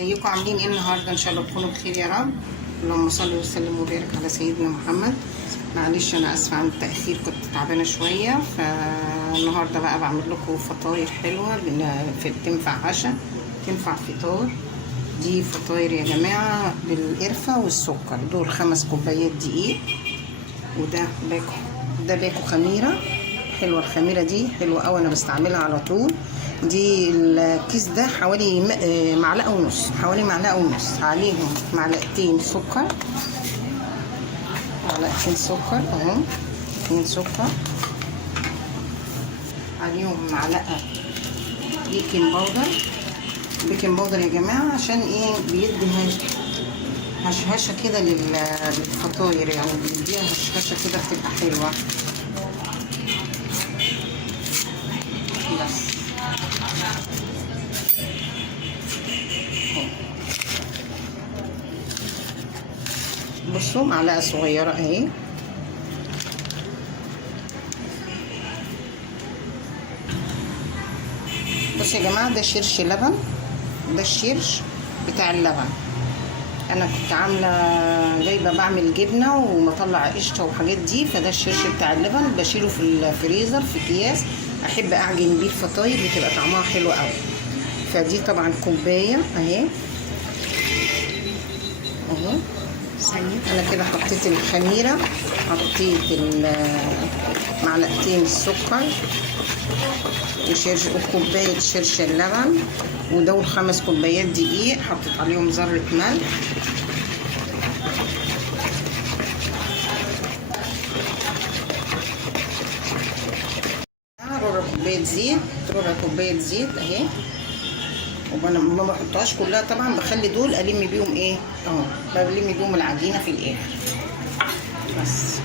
ازيكم عاملين ايه النهارده؟ ان شاء الله تكونوا بخير يا رب. اللهم صل وسلم وبارك على سيدنا محمد. معلش انا اسفه عن التاخير، كنت تعبانه شويه. فالنهارده بقى بعمل لكم فطاير حلوه تنفع عشاء، تنفع فطار. دي فطاير يا جماعه بالقرفه والسكر. دول 5 كوبايات دقيق، وده باكو خميره حلوه. الخميره دي حلوه قوي، انا بستعملها على طول. دي الكيس ده حوالي معلقه ونص، حوالي معلقه ونص. عليهم معلقتين سكر، معلقتين سكر اهو، 2 سكر. عليهم معلقه بيكنج باودر يا جماعه، عشان ايه؟ بيدي هشهشه كده للفطاير، يعني بيديها هشهشه كده بتبقى حلوه. بس بصوا، معلقه صغيره اهي. بصوا يا جماعه، ده شرش لبن، ده الشرش بتاع اللبن. انا كنت جايبه بعمل جبنه ومطلع قشطه وحاجات دي، فده الشرش بتاع اللبن بشيله في الفريزر في اكياس، احب اعجن بيه الفطاير، بتبقى طعمها حلو قوي. فدي طبعا كوبايه اهي. انا كده حطيت الخميره، حطيت معلقتين السكر وكوبايه شرش اللبن، ودول 5 كوبايات دقيق، حطيت عليهم ذره ملح. ربع كوبايه زيت اهي. وما بحطهاش كلها طبعا، بخلي دول الم بيهم ايه اهو، بلم بيهم العجينه في الاخر. بس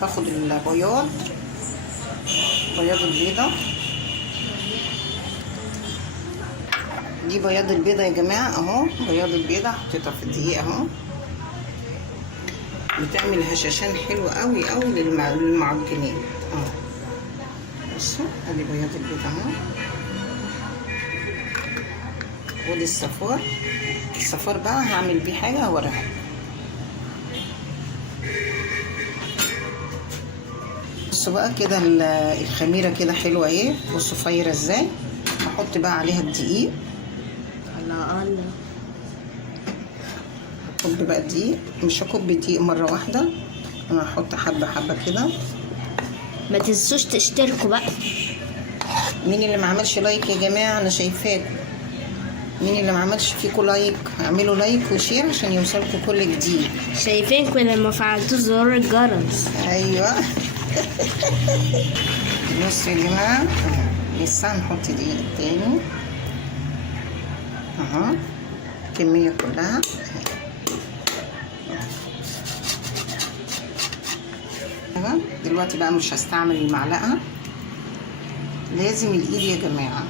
باخد بياض البيضه. دي بياض البيضه يا جماعه اهو، بياض البيضه حطيتها في الدقيق اهو، بتعمل هشاشان حلو قوي قوي للمعجنين اهو. بصوا ادي بياض البيضه اهو. ودي الصفار بقى هعمل بيه حاجه هوريها. بصوا بقى كده الخميره كده حلوه اهي، بصوا فايره ازاي. هحط بقى عليها الدقيق. الله هكب بقى الدقيق، مش هكب الدقيق مره واحده، انا هحط حبه حبه كده. ما تنسوش تشتركوا بقى. مين اللي ما عملش لايك يا جماعه؟ انا شايفاكم. مين اللي ما عملش فيكم لايك؟ اعملوا لايك وشير عشان يوصلكم كل جديد. شايفينكم لما فعلتوا زرار الجرس. ايوه. بصوا يا جماعه، لسه هنحط دقيق تاني اهو، الكميه كلها. دلوقتي بقى مش هستعمل المعلقه، لازم الايد يا جماعه.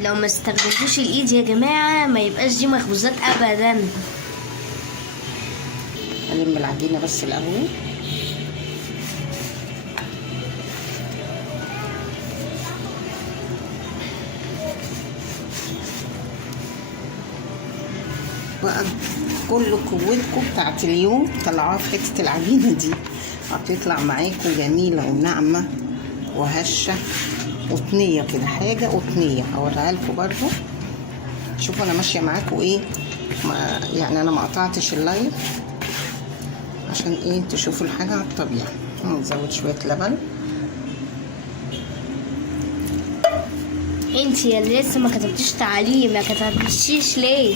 لو ما استخدمتوش الايد يا جماعه ما يبقاش دي مخبوزات ابدا. الم العجينه بس الاول. بقى كل قوتكم بتاعت اليوم طلعوها في حته العجينه دي، هتطلع معاكم جميله وناعمه وهشه قطنيه كده، حاجه قطنيه. هوريها لكم برضو. شوفوا انا ماشيه معاكم ايه، يعني انا ما قطعتش اللايف عشان ايه تشوفوا الحاجه على الطبيعه. نزود شويه لبن. انت يا اللي لسه ما كتبتيش تعليم، ما كتبتيش ليه؟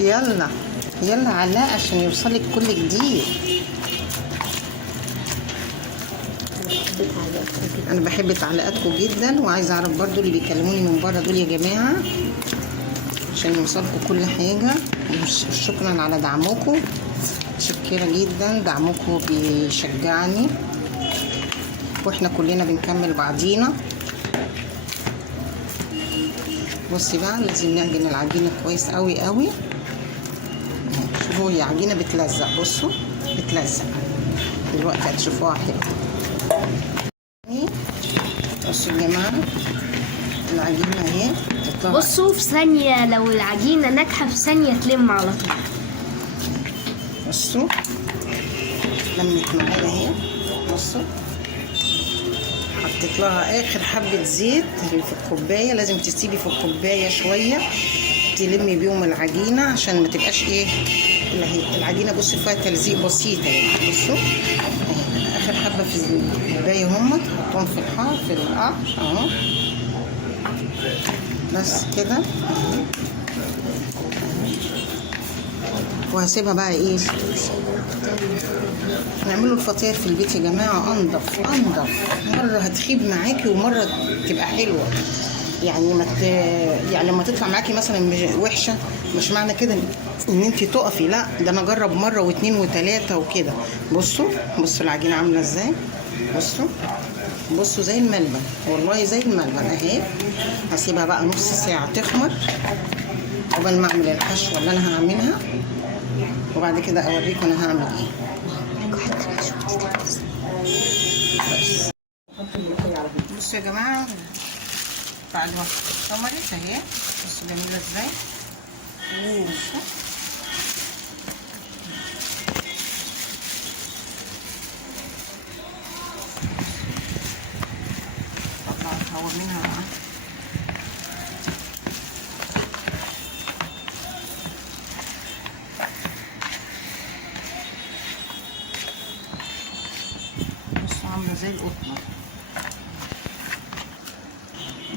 يلا علاء عشان يوصلك كل جديد. انا بحب تعليقاتكم جدا، وعايزه اعرف برضو اللي بيكلموني من بره دول يا جماعه، عشان يوصلكم كل حاجه. شكرا على دعمكم، متشكره جدا، دعمكم بيشجعني، واحنا كلنا بنكمل بعضينا. بصي بقى، لازم نعجن العجينه كويس قوي قوي. شوفوا هي عجينه بتلزق، بصوا بتلزق. دلوقتي هتشوفوها حلوه. بصوا يا جماعه العجينه اهي تطلع. بصوا في ثانية لو العجينة ناجحة في ثانية تلم على طول. بصوا لمت معايا اهي. بصوا حطيت لها اخر حبه زيت اللي في الكوبايه، لازم تسيبي في الكوبايه شويه تلمي بيهم العجينه عشان ما تبقاش ايه اللي هي العجينه. بصوا فيها تلزيق بسيطه يعني. بصوا اهي اخر حبه في الكوبايه هم تحطهم في الحار في القعر اهو بس كده. وهسيبها بقى ايه نعملوا الفطير في البيت يا جماعه. انضف مره هتخيب معاكي ومره تبقى حلوه يعني. يعني لما تطلع معاكي مثلا وحشه مش معنى كده ان انت تقفي، لا ده انا اجرب مره واثنين وثلاثه وكده. بصوا العجينه عامله ازاي. بصوا زي الملبن، والله زي الملبن اهي. هسيبها بقى نص ساعه تخمر قبل ما اعمل الحشوه اللي انا هعملها، وبعد كده اوريكم انا هعمل ايه. بصوا يا جماعه بعد ما خمرت اهي. بصوا جميله ازاي. طلع هو منها بقى. بصوا عامله زي القطنه.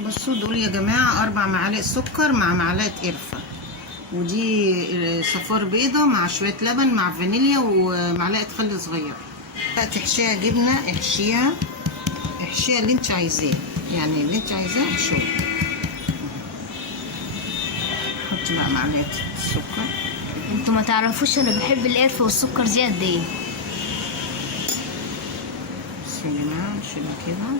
بصوا دول يا جماعه 4 معالق سكر مع معلقه قرفه، ودي صفار بيضه مع شويه لبن مع فانيليا ومعلقه خل صغير. بقى تحشيها جبنه احشيها اللي انت عايزاه يعني، اللي انت عايزاه احشوه. حطي بقى معلقه السكر. انتوا ما تعرفوش انا بحب القرفة والسكر دي قد ايه. بس يا جماعه نشيلها كده.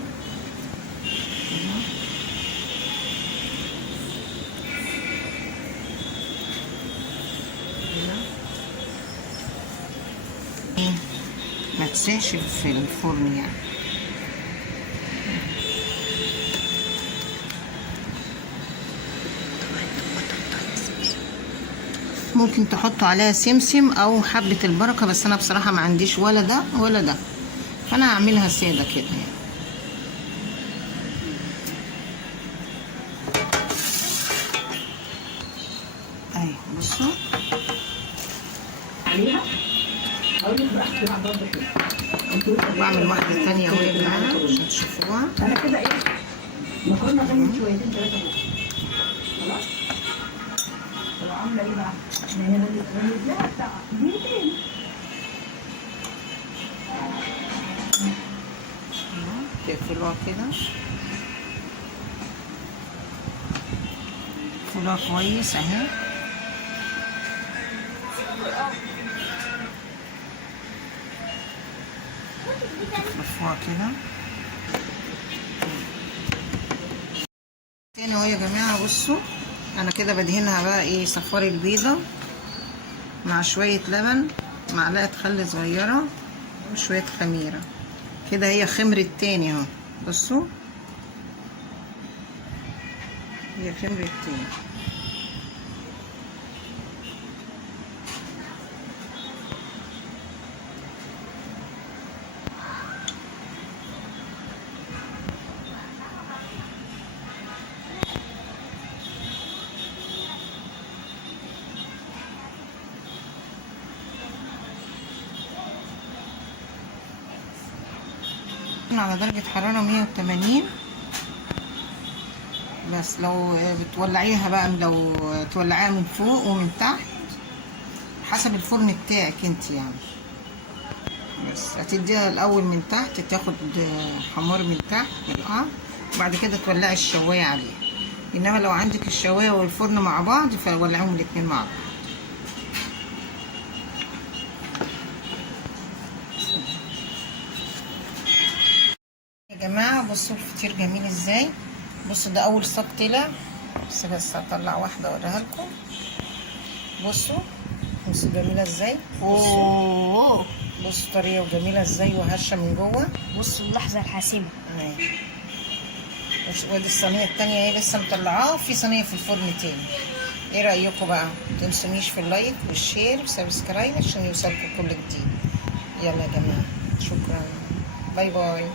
ما تسيحش في الفرن يعني. ممكن تحطوا عليها سمسم او حبة البركة، بس انا بصراحة ما عنديش ولا ده ولا ده، فانا هعملها سادة كده يعني. اهي بصوا بعمل واحدة تانية اهو يا جماعة عشان تشوفوها. انا كده ايه مكرونه غني شويتين 3 خلاص. لو عامله ايه بقى؟ ما هي غنيت لها بتاع دقيقتين. تقفلوها كده، تقفلوها كويس اهي. تلفوها كده تاني اهو يا جماعه. بصوا انا كده بدهنها بقى ايه صفار البيضه مع شويه لبن معلقه خل صغيره وشويه خميره كده. هي خمرت تاني اهو. بصوا هي خمرت تاني. على درجة حرارة 180 بس. لو بتولعيها بقى، لو تولعيها من فوق ومن تحت حسب الفرن بتاعك انت يعني. بس هتديها الاول من تحت تاخد حمار من تحت بالقعر، وبعد كده تولعي الشواية عليها. انما لو عندك الشواية والفرن مع بعض فولعيهم الاتنين مع بعض. يا جماعه بصوا الفطير جميل ازاي. بصوا ده اول صاج طلع، بس هطلع واحده اوريها لكم. بصوا جميله ازاي. بصوا طريه وجميله ازاي وهشه من جوه. بصوا اللحظه الحاسمه. وادي الصينية التانية اهي لسه مطلعاها، وفي صينية في الفرن تاني. ايه رأيكم بقى؟ متنسونيش في اللايك والشير والسبسكرايب عشان يوصلكم كل جديد. يلا يا جماعة، شكرا، باي باي.